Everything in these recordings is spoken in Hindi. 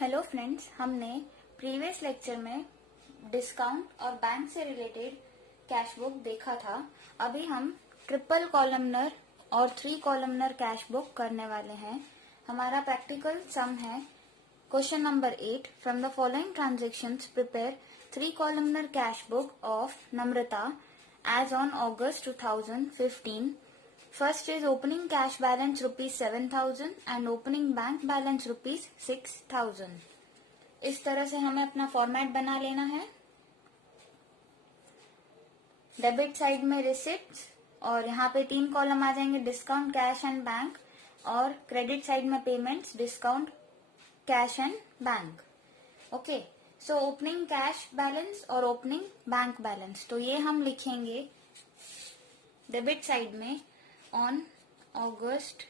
हेलो फ्रेंड्स, हमने प्रीवियस लेक्चर में डिस्काउंट और बैंक से रिलेटेड कैश बुक देखा था। अभी हम ट्रिपल कॉलमनर और 3 कॉलमनर कैश बुक करने वाले हैं। हमारा प्रैक्टिकल सम है question number 8। From the following transactions prepare 3 columnar cash book of Namrata as on August 2015. First is opening cash balance rupees 7,000 and opening bank balance rupees 6,000. इस तरह से हमें अपना फॉर्मेट बना लेना है। डेबिट साइड में रिसिप्ट्स और यहाँ पे 3 कॉलम आ जाएंगे, डिस्काउंट, कैश एंड बैंक, और क्रेडिट साइड में payments, discount, cash and bank. Okay, so opening cash balance और ओपनिंग बैंक बैलेंस, तो ये हम लिखेंगे डेबिट साइड में on August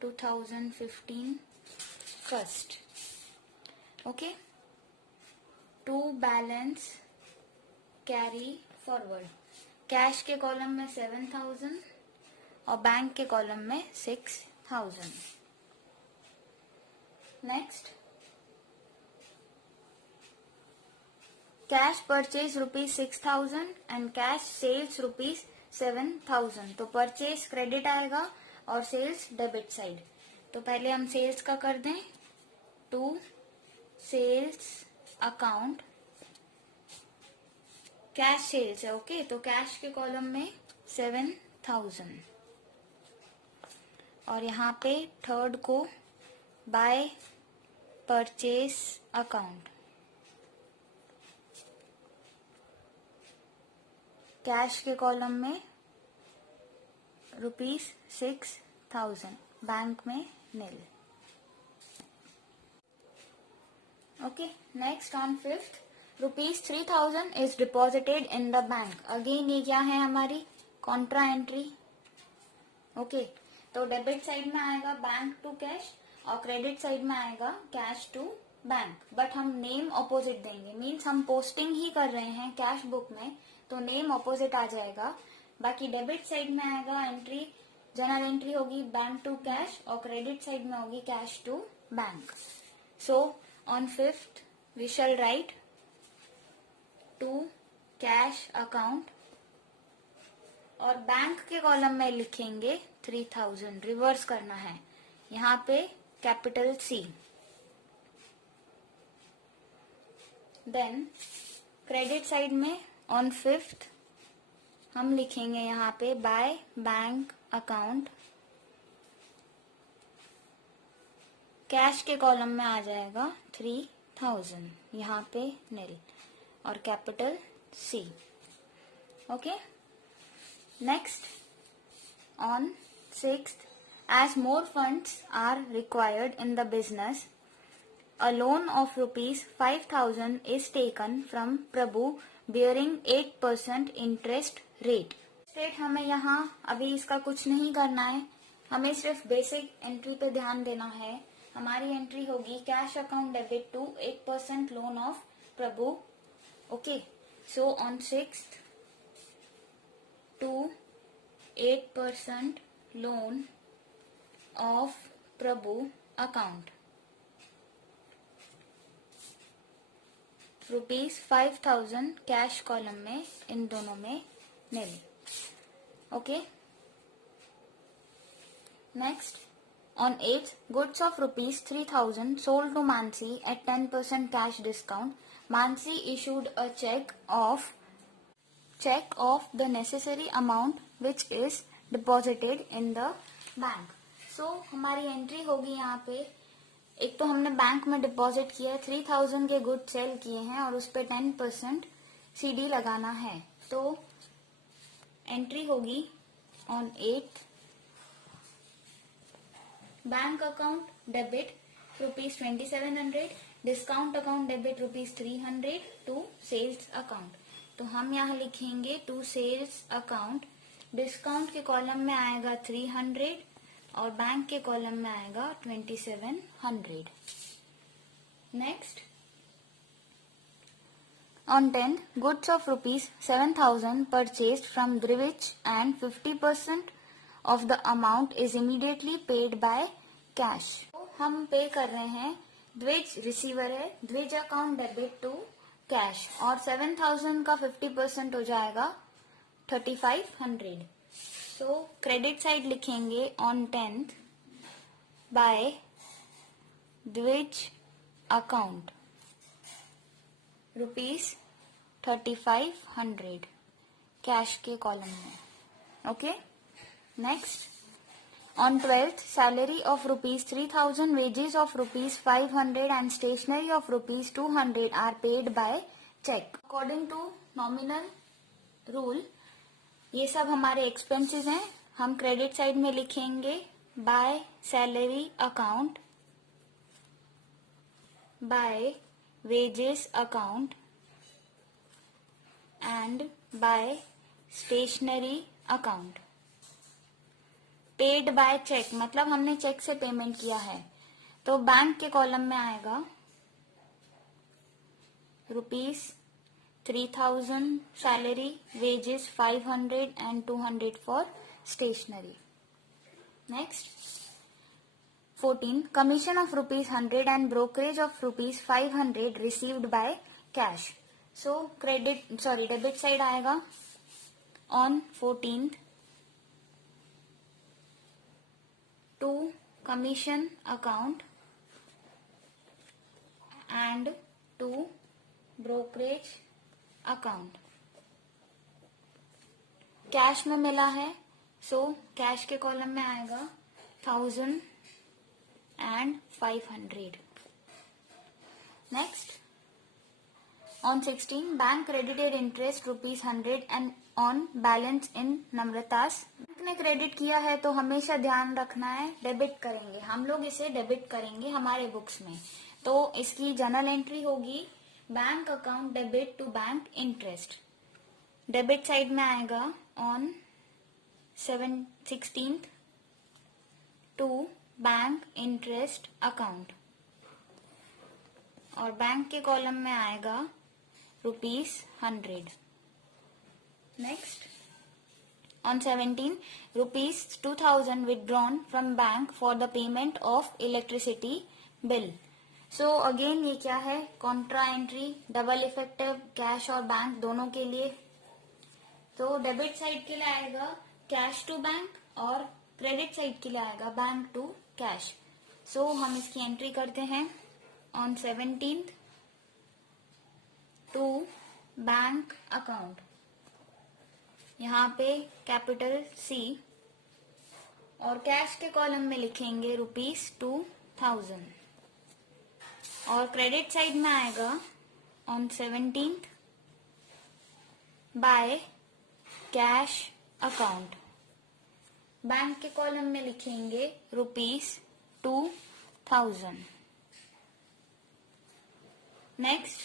2015 first. Okay, to balance carry forward. Cash के कॉलम में 7,000 और बैंक के कॉलम में 6,000. Next, cash purchase rupees 6,000 and cash sales rupees 7,000. तो परचेज क्रेडिट आएगा और सेल्स डेबिट साइड। तो पहले हम सेल्स का कर दें। To sales account, cash sales है। ओके, तो कैश के कॉलम में 7,000 और यहाँ पे थर्ड को बाय परचेज अकाउंट, कैश के कॉलम में रुपीज 6,000, बैंक में nil. Okay, next on 5th, rupees 3,000 is deposited in the bank. Again ये क्या है, हमारी कॉन्ट्रा एंट्री। ओके, तो डेबिट साइड में आएगा बैंक टू कैश और क्रेडिट साइड में आएगा कैश टू बैंक, बट हम नेम ऑपोजिट देंगे। मीन्स हम पोस्टिंग ही कर रहे हैं कैश बुक में, तो नेम ऑपोजिट आ जाएगा। बाकी डेबिट साइड में आएगा एंट्री, जनरल एंट्री होगी बैंक टू कैश और क्रेडिट साइड में होगी cash to bank. So on 5th we shall write to cash account और बैंक के कॉलम में लिखेंगे 3,000। रिवर्स करना है, यहाँ पे capital C। Then credit side में ऑन 5th हम लिखेंगे यहाँ पे बाय बैंक अकाउंट, कैश के कॉलम में आ जाएगा 3,000, यहाँ पे नील और capital C। Okay, next on 6th, as more funds are required in the business, a loan of rupees 5,000 is taken from Prabhu bearing 8% interest rate. State हमें यहाँ अभी इसका कुछ नहीं करना है, हमें सिर्फ बेसिक एंट्री पे ध्यान देना है। हमारी एंट्री होगी cash account debit to 8% loan of Prabhu. Okay, so on 6th टू 8% loan of Prabhu account, rupees 5,000 cash column में, इन दोनों में nil. Okay, next on 8th, goods of rupees 3,000 sold to Mansi at 10% cash discount. Mansi issued a cheque of the necessary amount which is deposited in the bank. So हमारी एंट्री होगी यहाँ पे, एक तो हमने बैंक में डिपॉजिट किया है, 3,000 के गुड सेल किए हैं और उस पे 10% CD लगाना है। तो एंट्री होगी on 8th, bank account debit rupees 2,700, discount account debit rupees 300 to sales account. तो हम यहाँ लिखेंगे टू सेल्स अकाउंट, डिस्काउंट के कॉलम में आएगा 300 और बैंक के कॉलम में आएगा 2,700। Next on 10th, goods of rupees 7,000 purchased from द्रिविच and 50% of the amount is immediately paid by cash. हम पे कर रहे हैं द्विज रिसीवर है, द्विज अकाउंट डेबिट टू कैश, और 7,000 का 50% हो जाएगा 3,500. सो क्रेडिट साइड लिखेंगे ऑन 10th बाय द्विज अकाउंट ₹3,500 कैश के कॉलम में. Okay. Next, on 12th, salary of ₹3,000, wages of ₹500 and stationery of ₹200 are paid by check. According to nominal rule, ये सब हमारे एक्सपेंसेस हैं. हम क्रेडिट साइड में लिखेंगे by salary account, by wages account and by stationery account. Paid by cheque मतलब हमने चेक से पेमेंट किया है, तो बैंक के कॉलम में आएगा ₹3,000 salary, wages 500 and 200 for stationery. Next, 14 commission of ₹100 and brokerage of ₹500 received by cash. So debit side आएगा on 14th to commission account and to brokerage account. Cash में मिला है, सो कैश के कॉलम में आएगा 1,000 and 500. Next, on 16 bank credited interest ₹100 and on balance in Namrata's. Bank ने क्रेडिट किया है तो हमेशा ध्यान रखना है डेबिट करेंगे, हम लोग इसे डेबिट करेंगे हमारे बुक्स में. तो इसकी जर्नल एंट्री होगी bank account debit to bank interest. Debit side में आएगा on 16th to bank interest account, और बैंक के कॉलम में आएगा ₹100. Next, on 17 ₹2,000 withdrawn from bank for the payment of electricity bill. So again ये क्या है, Contra entry, double effective, cash और बैंक दोनों के लिए. तो डेबिट साइड के लिए आएगा कैश टू बैंक और क्रेडिट साइड के लिए आएगा बैंक टू कैश. सो हम इसकी एंट्री करते हैं on 17th to bank account. यहाँ पे कैपिटल C, और कैश के कॉलम में लिखेंगे ₹2,000, और क्रेडिट साइड में आएगा on 17th by cash account. Bank के कॉलम में लिखेंगे ₹2,000. Next,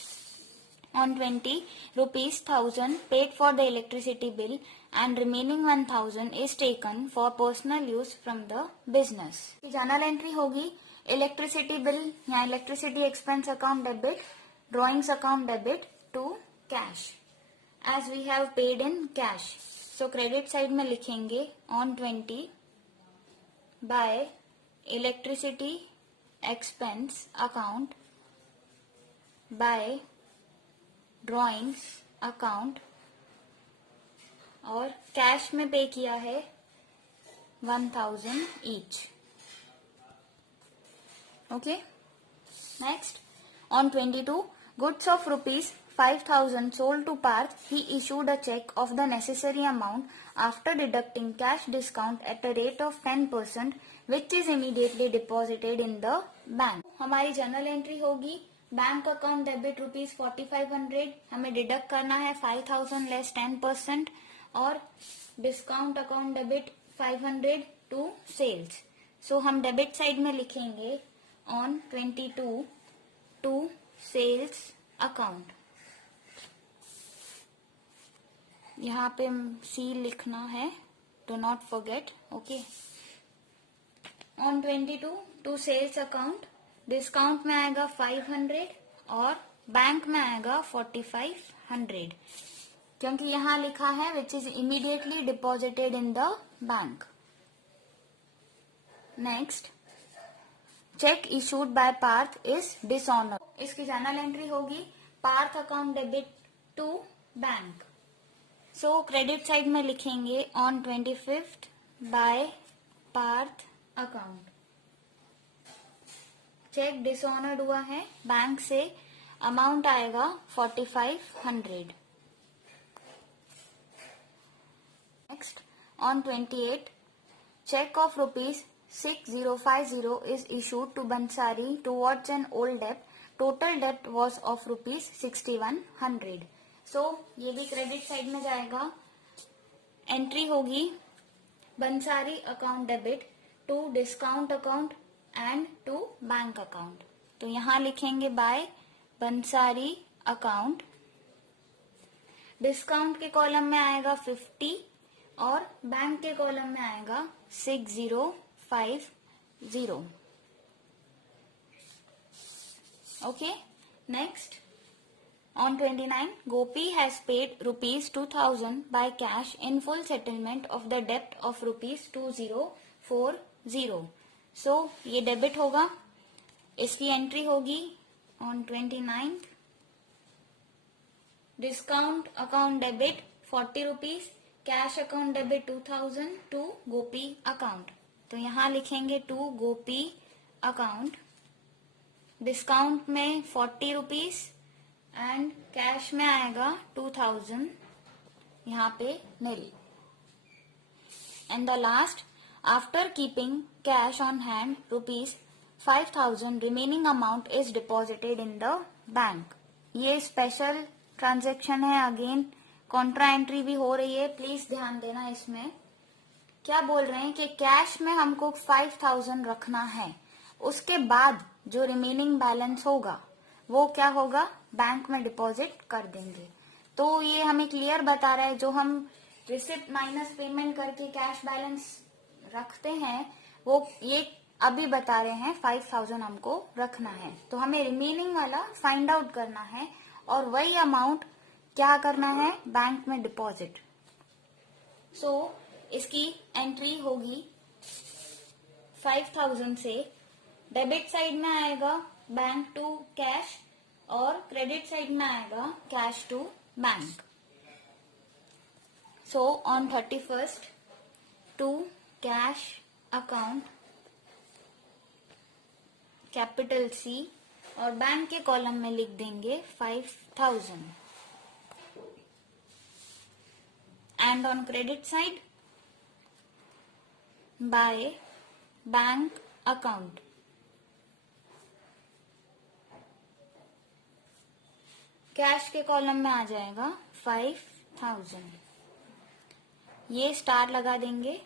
on 20 ₹1,000 paid for the electricity bill and remaining 1,000 is taken for personal use from the business. Journal entry होगी इलेक्ट्रिसिटी बिल या electricity expense account debit, drawings account debit to cash as we have paid in cash. So credit side में लिखेंगे on 20 by electricity expense account by drawings account, और कैश में पे किया है 1,000 each. Okay. Next, on 22 goods of ₹5,000 sold to Parth. He issued a check of the necessary amount after deducting cash discount at a rate of 10%, which is immediately deposited in the bank. हमारी जर्नल एंट्री होगी बैंक अकाउंट डेबिट ₹4,500, हमें डिडक्ट करना है 5,000 लेस 10%, और discount account debit 500 to sales. So हम डेबिट साइड में लिखेंगे ऑन 22 टू सेल्स अकाउंट. यहाँ पे C लिखना है, do not forget. Okay. On 22 to sales account, discount में आएगा 500 और बैंक में आएगा 4,500, क्योंकि यहाँ लिखा है which is immediately deposited in the bank. Next, cheque issued by Parth is dishonour. इसकी जर्नल एंट्री होगी Parth account debit to bank. So credit side में लिखेंगे on 25th by Parth account. Cheque dishonoured हुआ है बैंक से, अमाउंट आएगा 4500। Next on 28 cheque of ₹6050 is issued to Bansari towards an old debt. Total debt was of ₹6100. So ये भी क्रेडिट साइड में जाएगा। एंट्री होगी Bansari account debit to discount account and to bank account. तो यहां लिखेंगे बाय बंसारी अकाउंट। डिस्काउंट के कॉलम में आएगा 50 और बैंक के कॉलम में आएगा 6050। Okay, next on 29 Gopi has paid ₹2000 by cash in full settlement of the debt of ₹2040। so ये डेबिट होगा। इसकी एंट्री होगी on 29th discount account debit ₹40, cash account debit 2000 to Gopi account. तो यहां लिखेंगे टू गोपी अकाउंट। डिस्काउंट में ₹40 एंड कैश में आएगा 2000, यहाँ पे nil. And the last after keeping cash on hand ₹5000 remaining amount is deposited in the bank. ये स्पेशल ट्रांजेक्शन है, अगेन कॉन्ट्रा एंट्री भी हो रही है, प्लीज ध्यान देना। इसमें क्या बोल रहे हैं कि कैश में हमको 5000 रखना है, उसके बाद जो रिमेनिंग बैलेंस होगा वो क्या होगा, बैंक में डिपॉजिट कर देंगे। तो ये हमें क्लियर बता रहा है, जो हम रिसिप्ट माइनस पेमेंट करके कैश बैलेंस रखते हैं वो ये अभी बता रहे हैं 5000 हमको रखना है। तो हमें रिमेनिंग वाला फाइंड आउट करना है और वही अमाउंट क्या करना है, बैंक में डिपॉजिट। सो इसकी एंट्री होगी 5000 से डेबिट साइड में आएगा बैंक टू कैश और क्रेडिट साइड में आएगा cash to bank. So on 31st to cash account capital C और बैंक के कॉलम में लिख देंगे 5000 and on credit side by bank account. Cash के कॉलम में आ जाएगा 5000। ये स्टार लगा देंगे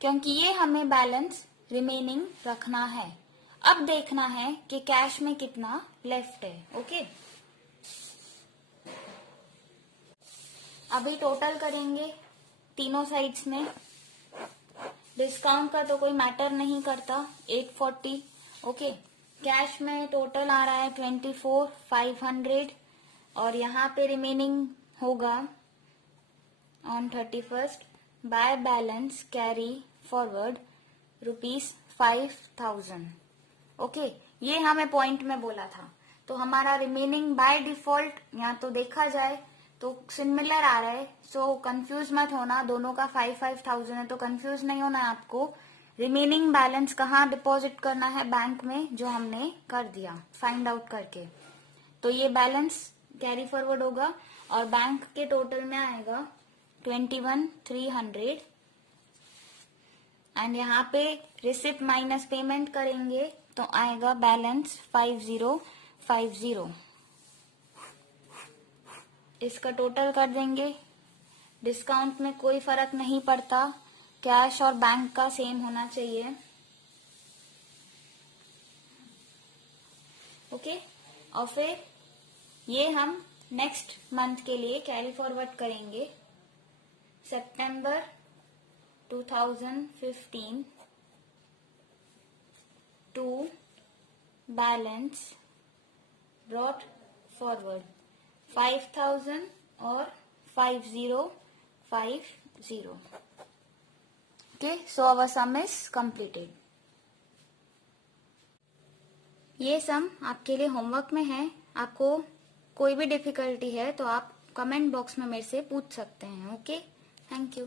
क्योंकि ये हमें बैलेंस रिमेनिंग रखना है। अब देखना है कि कैश में कितना लेफ्ट है। ओके, अभी टोटल करेंगे तीनों साइड्स में। डिस्काउंट का तो कोई मैटर नहीं करता, 840। ओके, कैश में टोटल आ रहा है 24,500 और यहाँ पे रिमेनिंग होगा on 31st by balance carry forward ₹5000। Okay, ये हमें पॉइंट में बोला था। तो हमारा रिमेनिंग बाय डिफॉल्ट यहाँ तो देखा जाए तो सिमिलर आ रहा है। सो कंफ्यूज मत होना, दोनों का 5,000 है तो कंफ्यूज नहीं होना है आपको। रिमेनिंग बैलेंस कहाँ डिपॉजिट करना है, बैंक में, जो हमने कर दिया फाइंड आउट करके। तो ये बैलेंस कैरी फॉरवर्ड होगा और बैंक के टोटल में आएगा 21,300 एंड यहाँ पे रिसिप्ट माइनस पेमेंट करेंगे तो आएगा बैलेंस 5050। इसका टोटल कर देंगे। डिस्काउंट में कोई फर्क नहीं पड़ता, कैश और बैंक का सेम होना चाहिए। ओके, और फिर ये हम नेक्स्ट मंथ के लिए कैरी फॉरवर्ड करेंगे। सितंबर 2015 टू बैलेंस ब्रॉट फॉरवर्ड 5,000 और 5050। Okay, so our sum is completed. ये सम आपके लिए होमवर्क में है। आपको कोई भी डिफिकल्टी है तो आप कमेंट बॉक्स में मेरे से पूछ सकते हैं। Okay, thank you.